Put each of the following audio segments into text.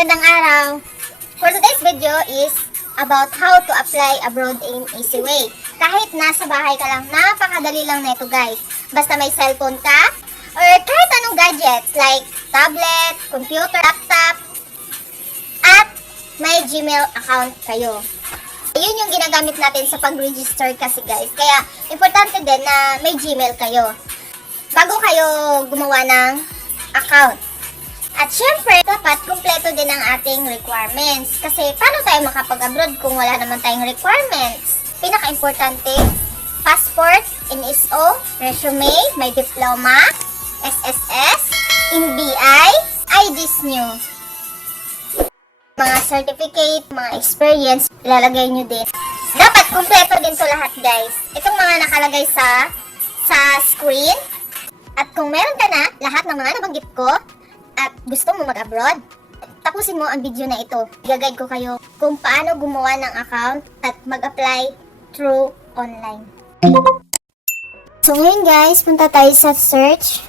Magandang araw! For today's video is about how to apply abroad in easy way. Kahit nasa bahay ka lang, napakadali lang na ito guys. Basta may cellphone ka, or kahit anong gadgets like tablet, computer, laptop, at may Gmail account kayo. Yun yung ginagamit natin sa pag-register kasi guys. Kaya importante din na may Gmail kayo bago kayo gumawa ng account. At syempre, dapat kumpleto din ang ating requirements. Kasi paano tayo makapag-abroad kung wala naman tayong requirements? Pinaka-importante, passport, NSO, resume, may diploma, SSS, NBI, IDs nyo. Mga certificate, mga experience, ilalagay nyo din. Dapat kumpleto din to lahat guys. Itong mga nakalagay sa screen. At kung meron ka na, lahat ng mga nabanggit ko, at gusto mo mag-abroad, tapusin mo ang video na ito. Gagayad ko kayo kung paano gumawa ng account at mag-apply through online. So ngayon guys, punta tayo sa search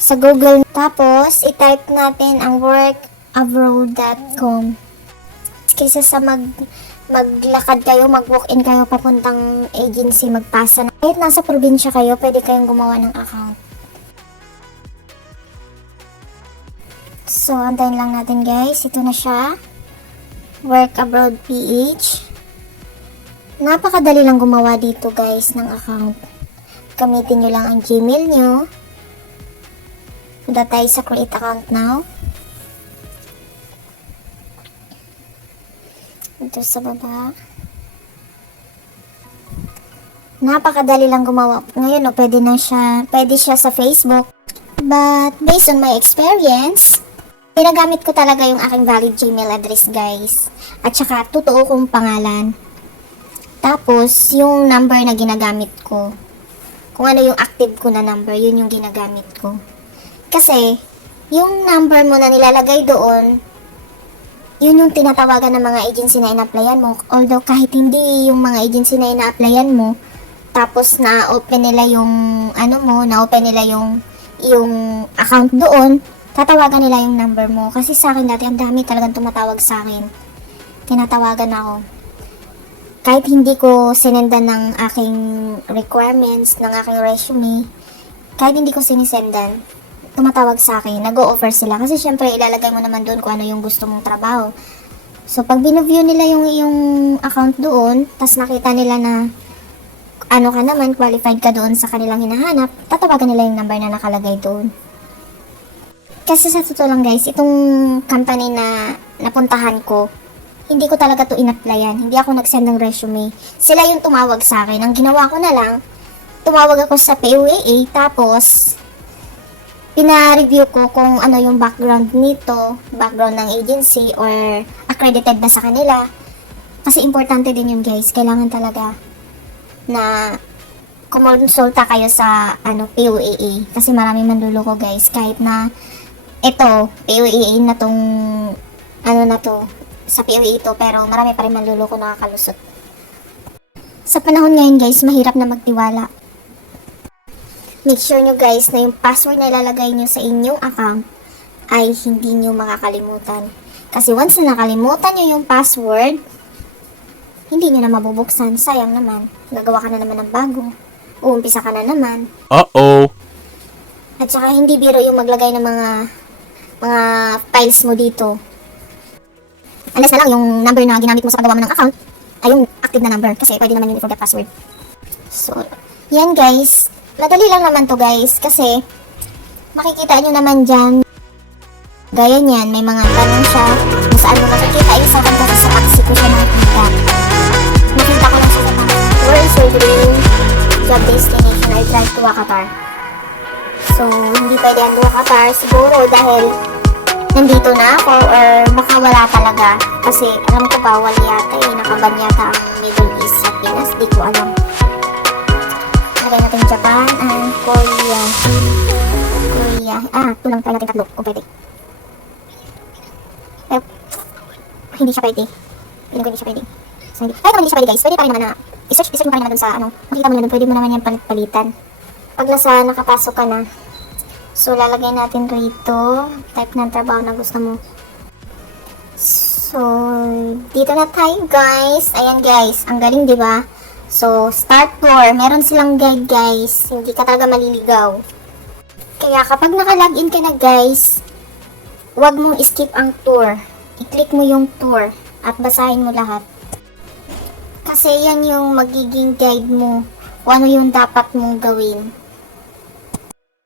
sa Google. Tapos, i-type natin ang workabroad.com. Kaysa sa maglakad kayo, mag-walk-in kayo papuntang agency, magpasa na. Kahit nasa probinsya kayo, pwede kayong gumawa ng account. So, antayin lang natin guys. Ito na siya. Work Abroad PH. Napakadali lang gumawa dito guys ng account. Gamitin nyo lang ang Gmail nyo. Punta tayo sa Create Account Now. Ito sa baba. Napakadali lang gumawa. Ngayon, pwede siya sa Facebook. But, based on my experience, pinagamit ko talaga yung aking valid Gmail address guys. At saka totoo kong pangalan. Tapos yung number na ginagamit ko. Kung ano yung active ko na number, yun yung ginagamit ko. Kasi yung number mo na nilalagay doon, yun yung tinatawagan ng mga agency na ina-applyan mo. Although kahit hindi yung mga agency na ina-applyan mo, tapos na-open nila yung na-open nila yung account doon, tatawagan nila yung number mo. Kasi sa akin dati, ang dami talagang tumatawag sa akin. Tinatawagan ako. Kahit hindi ko sinendan ng aking requirements, ng aking resume, kahit hindi ko sinisendan, tumatawag sa akin, nag-o-offer sila. Kasi syempre, ilalagay mo naman doon kung ano yung gusto mong trabaho. So, pag binuview nila yung account doon, tas nakita nila na ano ka naman, qualified ka doon sa kanilang hinahanap, tatawagan nila yung number na nakalagay doon. Kasi sa totoo lang guys, itong company na napuntahan ko, hindi ko talaga to in-applyan. Hindi ako nag-send ng resume. Sila yung tumawag sa akin. Ang ginawa ko na lang, tumawag ako sa PUAA, tapos pina-review ko kung ano yung background nito, background ng agency, or accredited ba sa kanila. Kasi importante din yun guys. Kailangan talaga na kumonsulta kayo sa PUAA. Kasi marami manluloko guys. Kahit na ito, PUAA na tong sa PUAA ito, pero marami pa rin manluloko nakakalusot. Sa panahon ngayon guys, mahirap na magtiwala. Make sure nyo guys na yung password na ilalagay nyo sa inyong account ay hindi nyo makakalimutan. Kasi once na nakalimutan nyo yung password, hindi nyo na mabubuksan. Sayang naman. Gagawa ka na naman ng bago. Uumpisa ka na naman. Uh-oh. At saka hindi biro yung maglagay ng mga files mo dito. Unless na lang yung number na ginamit mo sa paggawa mo ng account ay yung active na number. Kasi pwede naman yung i-forget password. So, yan guys. Madali lang naman to guys. Kasi makikita nyo naman dyan. Gaya niyan, may mga tanong siya. Kung saan mo makikita yung sa kanta sa taxi ko siya nakikita. Nakita ko lang siya sa tanong. Where is your dream job destination? I drive to Qatar. So, hindi pwede ang Qatar siguro dahil nandito na ako or baka wala talaga. Kasi alam ko bawal yata nakaban yata ang Middle East sa Pinas. Di ko alam. Lagay natin Japan and Korea. Tulang tayo natin tatlo kung pwede. Pero, hindi siya pwede. Piling ko hindi siya pwede. So, kahit naman hindi siya pwede guys, pwede pa rin naman na i-search mo pa rin naman dun sa makikita mo na dun, pwede mo naman yan palit-palitan. Pag nakapasok ka na. So, lalagay natin rito. Type ng trabaho na gusto mo. So, dito na tayo guys. Ayan guys, ang galing di ba? So, start tour. Meron silang guide guys. Hindi ka talaga maliligaw. Kaya kapag naka-login ka na guys, huwag mong skip ang tour. I-click mo yung tour at basahin mo lahat. Kasi yan yung magiging guide mo kung ano yung dapat mong gawin.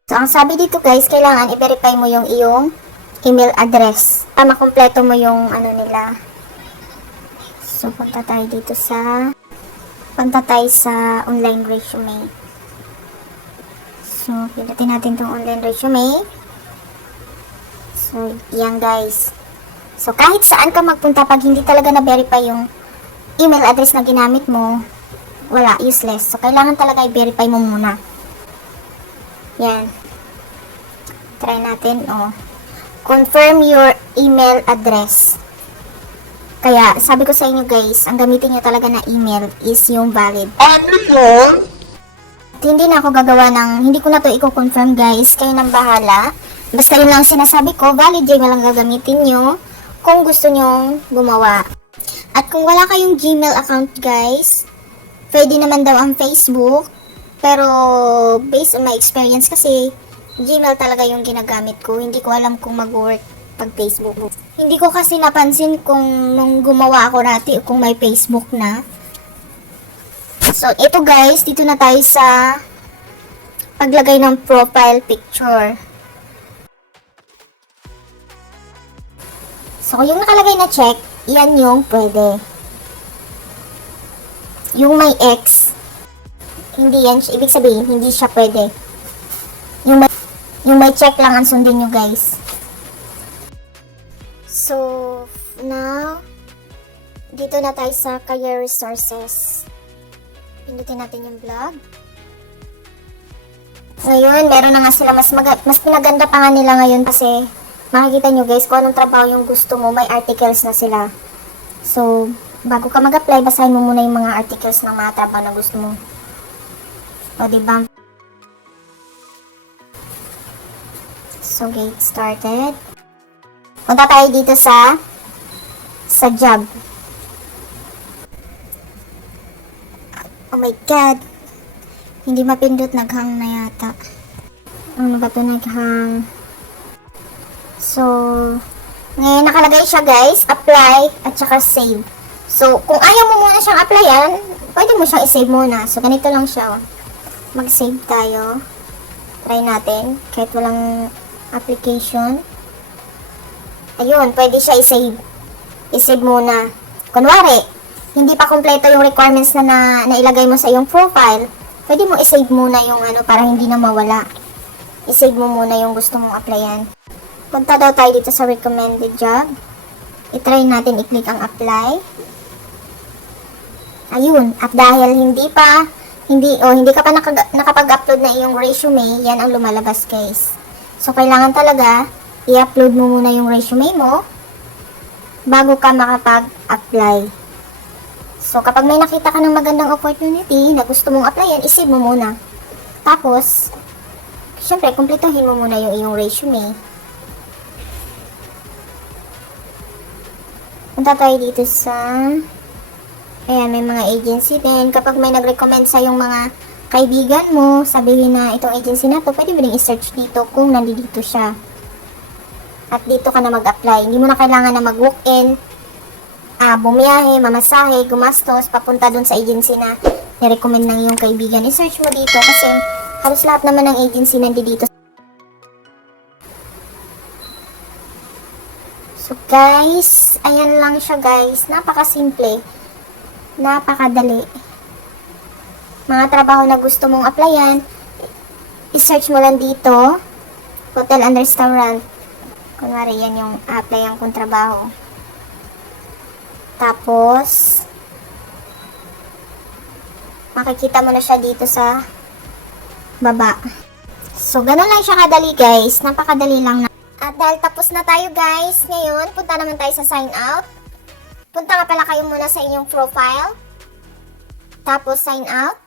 So, ang sabi dito guys, kailangan i-verify mo yung iyong email address. Makompleto mo yung ano nila. So, punta tayo sa online resume. So, pindutin natin tong online resume. So, yan guys. So, kahit saan ka magpunta pag hindi talaga na-verify yung email address na ginamit mo, wala, useless. So, kailangan talaga i-verify mo muna. Yan. Try natin, confirm your email address. Kaya, sabi ko sa inyo guys, ang gamitin nyo talaga na email is yung valid. Ano yun? Hindi na ako gagawa hindi ko na to i-confirm guys. Kayo nang bahala. Basta yun lang sinasabi ko, valid Gmail lang gagamitin nyo kung gusto nyo gumawa. At kung wala kayong Gmail account guys, pwede naman daw ang Facebook. Pero, based on my experience kasi, Gmail talaga yung ginagamit ko. Hindi ko alam kung mag-work pag Facebook. Hindi ko kasi napansin kung nung gumawa ako dati o kung may Facebook na. So, ito guys, dito na tayo sa paglagay ng profile picture. So, yung nakalagay na check, yan yung pwede. Yung may X, hindi yan, ibig sabihin, hindi siya pwede. Yung may check lang ang sundin nyo guys. So, now, dito na tayo sa career resources. Pindutin natin yung blog. Ngayon, meron na nga sila, mas pinaganda pa nga nila ngayon kasi makikita nyo guys kung anong trabaho yung gusto mo, may articles na sila. So, bago ka mag-apply, basahin mo muna yung mga articles ng mga trabaho na gusto mo. O, diba? So, get started. Punta tayo dito sa job. Oh my God. Hindi mapindot, naghang na yata. Ano ba ito, naghang? So, ngayon nakalagay siya guys, apply at saka save. So, kung ayaw mo muna siyang applyan, pwede mo siyang i-save muna. So, ganito lang siya. Mag-save tayo. Try natin. Kahit walang application. Ayun, pwede siya i-save. I-save muna. Kunwari, hindi pa kompleto yung requirements na nailagay mo sa iyong profile, pwede mo i-save muna yung para hindi na mawala. I-save mo muna yung gusto mong applyan. Punta daw tayo dito sa recommended job. I-try natin i-click ang apply. Ayun, at dahil hindi ka pa nakapag-upload na iyong resume, yan ang lumalabas guys. So, kailangan talaga i-upload mo muna yung resume mo bago ka makapag-apply. So, kapag may nakita ka ng magandang opportunity na gusto mong applyan, i-save mo muna. Tapos, syempre, kumpletuhin mo muna yung iyong resume. Punta tayo dito sa ayan, may mga agency din. Kapag may nag-recommend sa yung mga kaibigan mo, sabihin na itong agency na to, pwede mo rin i-search dito kung nandito siya. At dito ka na mag-apply. Hindi mo na kailangan na mag-walk-in, bumiyahe, mamasahe, gumastos, papunta dun sa agency na nirecommend ng iyong kaibigan. I-search mo dito kasi halos lahat naman ng agency nandito. So guys, ayan lang siya guys. Napakasimple. Napakadali. Mga trabaho na gusto mong applyan, i-search mo lang dito, hotel and restaurant. Kunwari, yan yung applyan kong trabaho. Tapos, makikita mo na siya dito sa baba. So, ganun lang siya kadali guys. Napakadali lang na. At dahil tapos na tayo guys, ngayon, punta naman tayo sa sign out. Punta nga pala kayo muna sa inyong profile. Tapos, sign out.